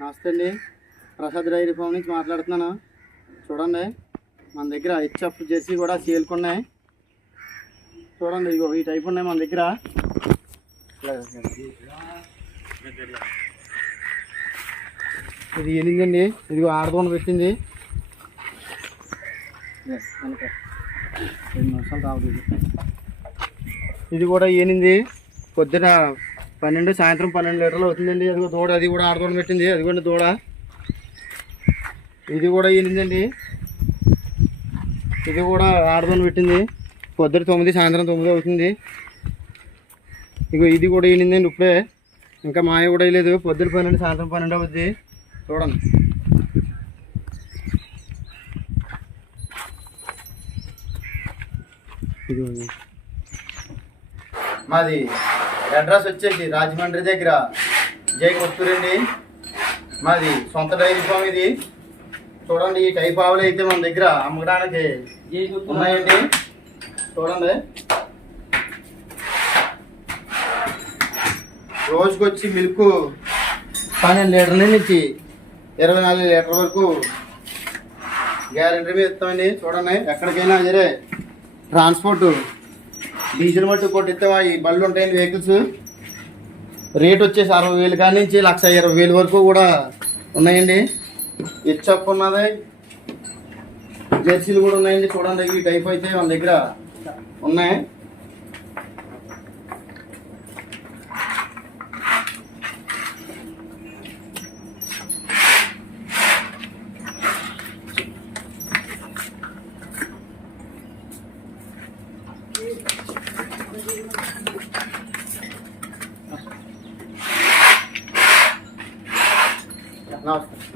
నమస్తే అండి, Prasad dairy farm నుంచి మాట్లాడుతున్నాను. చూడండి, మన దగ్గర హెచ్ఎఫ్ జెర్సీ కూడా సేల్కి ఉన్నాయి. చూడండి, ఇగో ఈ టైప్ ఉన్నాయి మన దగ్గర. ఇది ఎనిమిదండి, ఇదిగో ఆడదోన పెట్టింది. 2 నిమిషాలు రావద్దు. ఇది కూడా ఏనింది, పొద్దున 12 సాయంత్రం 12 లీటర్లు అవుతుందండి. అదిగో దూడ, అది కూడా ఆడదోడ పెట్టింది. అదిగోండి దూడ, ఇది కూడా ఈనిందండి. ఇది కూడా ఆడదోడ పెట్టింది. పొద్దున 9 సాయంత్రం 9 అవుతుంది. ఇగో ఇది కూడా ఈనిందండి. ఇప్పుడే ఇంకా మాయ కూడా వేయలేదు. పొద్దున 12 సాయంత్రం 12 అవుద్ది. చూడండి, ఇది మాది అడ్రస్ వచ్చేసి రాజమండ్రి దగ్గర జై కొత్తూరండి. మాది సొంత డైరీ ఫామ్ ఇది. చూడండి, ఈ టైప్ ఆవులు అయితే మన దగ్గర అమ్మడానికి ఉన్నాయండి. చూడండి, రోజుకొచ్చి మిల్క్ 12 లీటర్ల నుంచి 24 లీటర్ల వరకు గ్యారెంటీ మీద ఇస్తామండి. చూడండి, ఎక్కడికైనా సరే ట్రాన్స్పోర్ట్ డీజిల్ మట్టు కొట్టిస్తే ఈ బళ్ళు ఉంటాయండి వెహికల్స్. రేట్ వచ్చేసి 60,000 కాడి నుంచి 1,20,000 వరకు కూడా ఉన్నాయండి. హెచ్ఎఫ్ ఉన్నది, జెర్సీలు కూడా ఉన్నాయండి. చూడండి, ఈ టైప్ అయితే మన దగ్గర ఉన్నాయి. నమస్తే.